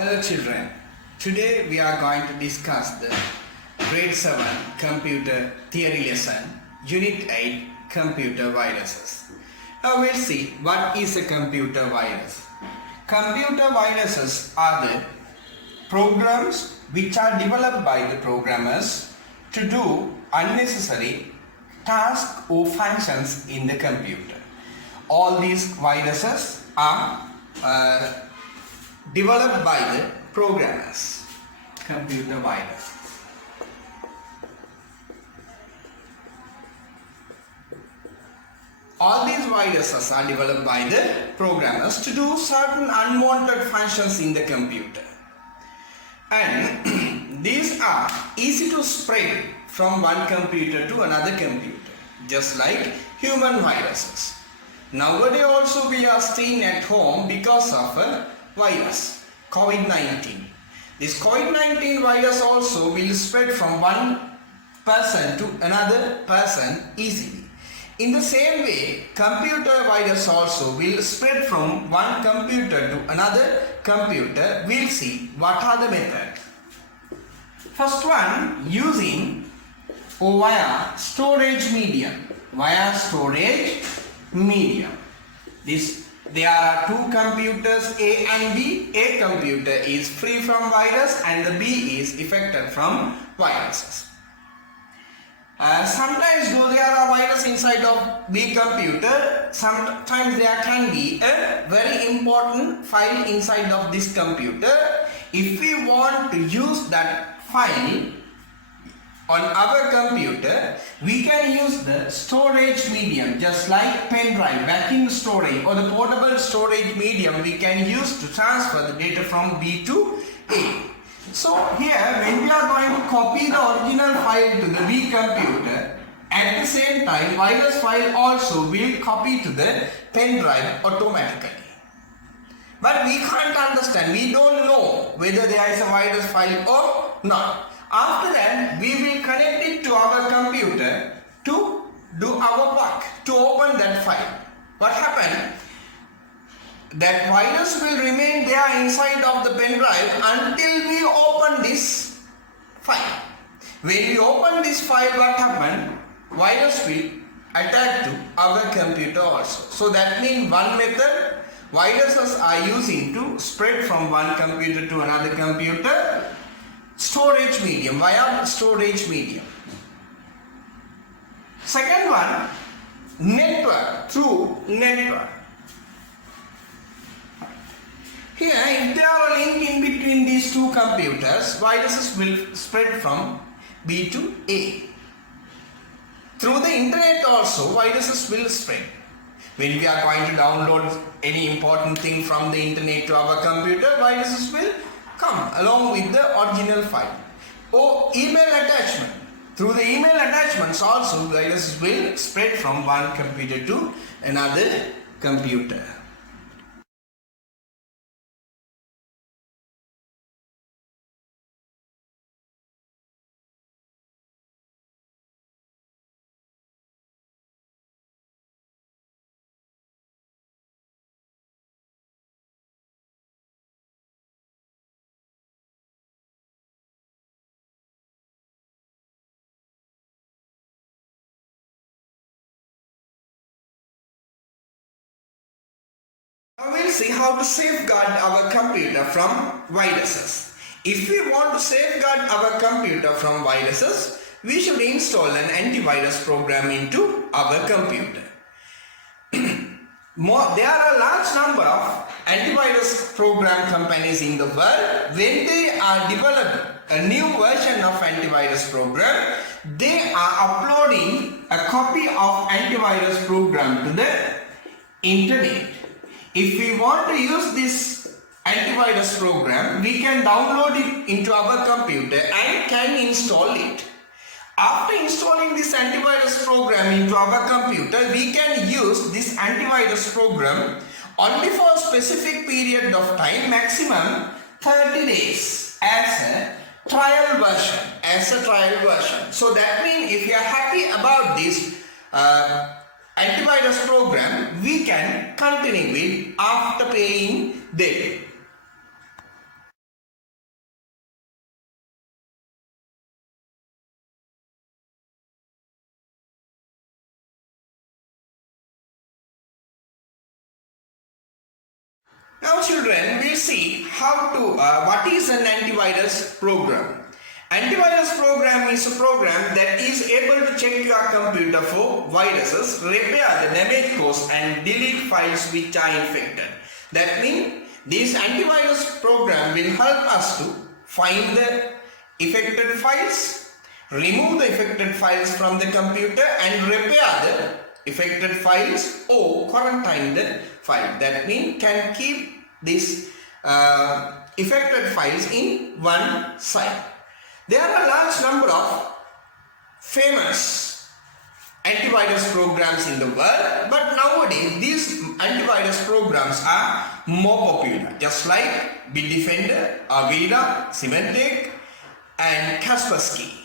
Hello children, today we are going to discuss the grade 7 computer theory lesson, unit 8 computer viruses. Now we'll see what is a computer virus. Computer viruses are the programs which are developed by the programmers to do unnecessary tasks or functions in the computer. All these viruses are developed by the programmers. Computer virus. All these viruses are developed by the programmers to do certain unwanted functions in the computer. And these are easy to spread from one computer to another computer, just like human viruses. Nowadays also we are staying at home because of a virus, COVID-19. This COVID-19 virus also will spread from one person to another person easily. In the same way, computer virus also will spread from one computer to another computer. We'll see what are the methods. First one, using or via storage medium. Via storage medium. There are two computers, A and B. A computer is free from virus and the B is affected from viruses. Sometimes though there are viruses inside of B computer, sometimes there can be a very important file inside of this computer. If we want to use that file on our computer, we can use the storage medium, just like pen drive, backing storage or the portable storage medium we can use to transfer the data from B to A. So here when we are going to copy the original file to the B computer, at the same time virus file also will copy to the pen drive automatically. But we can't understand, we don't know whether there is a virus file or not. After that, we will connect it to our computer to do our work, to open that file. What happened? That virus will remain there inside of the pen drive until we open this file. When we open this file, what happened? Virus will attack to our computer also. So that means one method viruses are using to spread from one computer to another computer. Storage medium, via storage medium. Second one, network, through network. Here, if there are a link in between these two computers, viruses will spread from B to A. Through the internet also, viruses will spread. When we are going to download any important thing from the internet to our computer, viruses will come along with the original file. Or email attachment. Through the email attachments also viruses will spread from one computer to another computer. Now we'll see how to safeguard our computer from viruses. If we want to safeguard our computer from viruses, we should install an antivirus program into our computer. There are a large number of antivirus program companies in the world. When they are developing a new version of antivirus program, they are uploading a copy of antivirus program to the internet. If we want to use this antivirus program, we can download it into our computer and can install it. After installing this antivirus program into our computer, we can use this antivirus program only for a specific period of time, maximum 30 days as a trial version. So that means if you are happy about this antivirus program, we can continue with after paying them. Now children, we'll see how to, what is an antivirus program. Antivirus program is a program that is able to check your computer for viruses, repair the damage caused and delete files which are infected. That means this antivirus program will help us to find the affected files, remove the affected files from the computer and repair the affected files or quarantine the file. That means can keep these affected files in one side. There are a large number of famous antivirus programs in the world, but nowadays these antivirus programs are more popular, just like Bitdefender, Avira, Symantec and Kaspersky.